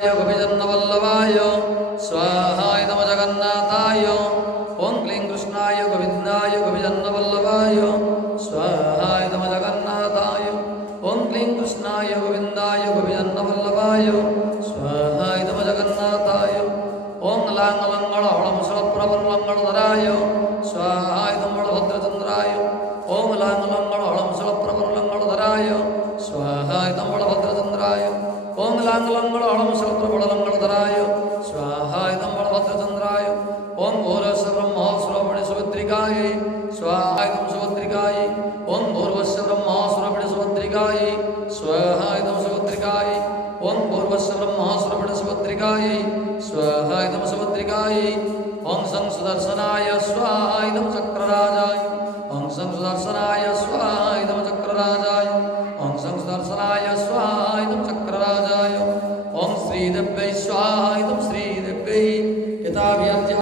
गोपीचन्द्रवल्लभाय स्वाहाय नमः जगन्नाथाय ओं क्लीं कृष्णाय गोविन्दाय गोपीचन्द्रवल्लभाय स्वाहाय नमः जगन्नाथाय ओं क्लीं कृष्णाय गोविन्दाय गोपीचन्द्रवल्लभाय स्वाहाय नमः जगन्नाथाय ओं लाङ्गलङ्गलहलं सुरप्रबलङ्गलधराय स्वाहाय नमः भद्रचन्द्राय ओं लाङ्गलङ्गलहलं सुरप्रबलङ्गलधराय स्वाहाय नमः भद्रचन्द्राय ओं लाङ्गलङ्गलहलं सुरप्रबलङ्गलधराय स्वाहाय नमः भद्रचन्द्राय ओं भूरस्य ब्रह्मोऽसुरपणि सुभद्रिकाय स्वाहाय नमः सुभद्रिकाय ओं भूर्वस्य ब्रह्मोऽसुरपणि सुभद्रिकाय स्वाहाय नमः सुभद्रिकाय ओं भूर्वस्य ब्रह्मोऽसुरपणि सुभद्रिकाय स्वाहाय नमः सुभद्रिकाय ओं सं सुदर्शनाय स्वाहाय नमः चक्रराजाय ओं सं सुदर्शनाय स्वाहाय नमः चक्रराजाय ओं सं सुदर्शनाय स्वाहाय नमः चक्रराजाय ओं श्रीदेव्यै स्वाहाय नमः श्रीदेव्यै यथाभिर्ज